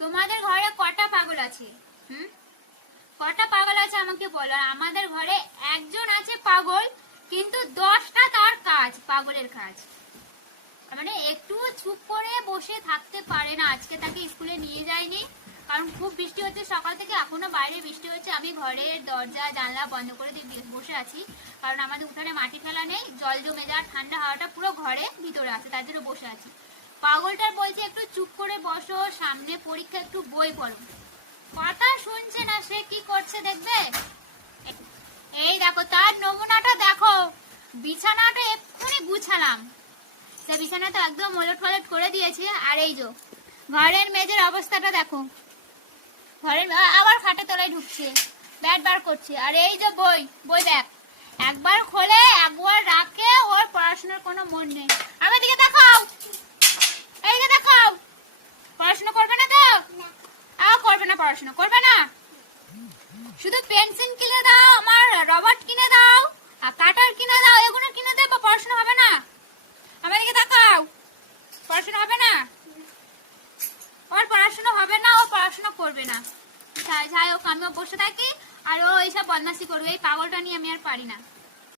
তোমাদের ঘরে কটা পাগল আছে? কটা পাগল আছে আমাকে বলো। আমাদের ঘরে একজন আছে পাগল, কিন্তু 10টা তার কাজ, পাগলের কাজ। মানে একটু চুপ করে বসে থাকতে পারে না। আজকে তাকে স্কুলে নিয়ে যায়নি, কারণ খুব বৃষ্টি হচ্ছে সকাল থেকে, এখনো বাইরে বৃষ্টি হচ্ছে। আমি ঘরের দরজা জানলা বন্ধ করে দিয়ে বসে আছি, কারণ আমাদের উঠানে মাটি ফেলা নেই, জল জমে যাওয়ার ঠান্ডা হাওয়াটা পুরো ঘরে ভিতরে আছে, তার জন্য বসে আছি। পাগলটার বলছে একটু চুপ করে বসো, সামনে পরীক্ষা, একটু বই পড়ো। কথা শুনছে না, সে কি করছে দেখবে। এই দেখো তার নমুনাটা দেখো। বিছানাটা এক্ষুনি গুছালাম, সে বিছানাটা একদম ওলট পালট করে দিয়েছে। আর এই যে ঘরের মেঝের অবস্থাটা দেখো, ঘরের আবার খাটে তলায় ঢুকছে, ব্যাট বার করছে। আর এই যে বই দেখ, একবার খোলে একবার রাখে, ওর পড়াশোনার কোনো মন নেই। আমার দিকে দেখাও, এইদিকে দেখাও। পড়াশোনা করবে না তো? করবে না, পড়াশোনা করবে না। শুধু পেন্সিল কিনে দাও, আমার রবার কিনে দাও, আর কাটার কিনে দাও, এগুলো কিনে দেবো, পড়াশোনা হবে না। আমার দিকে তাকাও, পড়াশোনা হবে না, ওর পড়াশোনা হবে না, ও পড়াশোনা করবে না। যাই হোক, আমিও বসে থাকি আর ও এইসব বদমাশি করবে। এই পাগলটা নিয়ে আমি আর পারি না।